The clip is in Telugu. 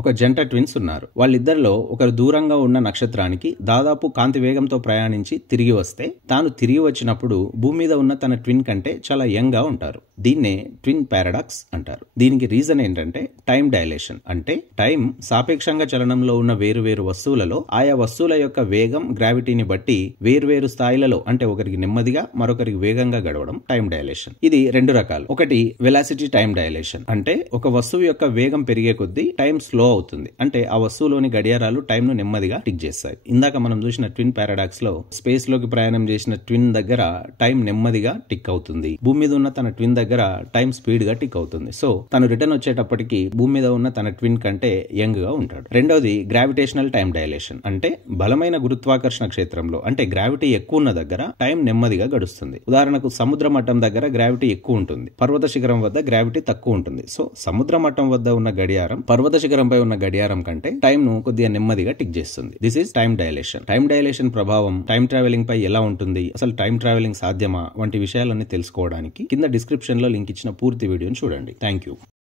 ఒక జంట ట్విన్స్ ఉన్నారు. వాళ్ళిద్దరిలో ఒకరు దూరంగా ఉన్న నక్షత్రానికి దాదాపు కాంతి వేగంతో ప్రయాణించి తిరిగి వస్తే తాను తిరిగి వచ్చినప్పుడు భూమి మీద ఉన్న తన ట్విన్ కంటే చాలా యంగ్ గా ఉంటారు. దీన్నే ట్విన్ పారాడాక్స్ అంటారు. దీనికి రీజన్ ఏంటంటే టైం డైలేషన్. అంటే టైం సాపేక్షంగా చలనంలో ఉన్న వేరు వస్తువులలో ఆయా వస్తువుల యొక్క వేగం, గ్రావిటీని బట్టి వేరు స్థాయిలలో, అంటే ఒకరికి నెమ్మదిగా మరొకరికి వేగంగా గడవడం టైం డైలేషన్. ఇది రెండు రకాలు. ఒకటి వెలాసిటీ టైం డైలేషన్. అంటే ఒక వస్తువు యొక్క వేగం పెరిగే కొద్దీ టైం స్లో అవుతుంది. అంటే ఆ వస్తువులోని గడియారాలు టైం ను నెమ్మదిగా టిక్ చేస్తాయి. ఇందాక మనం చూసిన ట్విన్ పారాడాక్స్ లో స్పేస్ లోకి ప్రయాణం చేసిన ట్విన్ దగ్గర టైం నెమ్మదిగా టిక్ అవుతుంది. భూమి మీద ఉన్న తన ట్విన్ దగ్గర టైం స్పీడ్ గా టిక్ అవుతుంది. సో తను రిటర్న్ వచ్చేటప్పటికి భూమి మీద ఉన్న తన ట్విన్ కంటే యంగ్ గా ఉంటాడు. రెండవది గ్రావిటేషనల్ టైం డైలేషన్. అంటే బలమైన గురుత్వాకర్షణ క్షేత్రంలో, అంటే గ్రావిటీ ఎక్కువ ఉన్న దగ్గర టైం నెమ్మదిగా గడుస్తుంది. ఉదాహరణకు సముద్ర మట్టం దగ్గర గ్రావిటీ ఎక్కువ ఉంటుంది, పర్వత శిఖరం వద్ద గ్రావిటీ తక్కువ ఉంటుంది. సో సముద్ర మట్టం వద్ద ఉన్న గడియారం పర్వత శిఖరంపై ఉన్న గడియారం కంటే టైం ను కొద్దిగా నెమ్మదిగా టిక్ చేస్తుంది. This is time dilation. Time dilation ప్రభావం టైం ట్రావెలింగ్ పై ఎలా ఉంటుంది, అసలు టైం ట్రావెలింగ్ సాధ్యమా వంటి విషయాలన్నీ తెలుసుకోవడానికి కింద డిస్క్రిప్షన్ లో లింక్ ఇచ్చిన పూర్తి వీడియోని చూడండి. Thank you.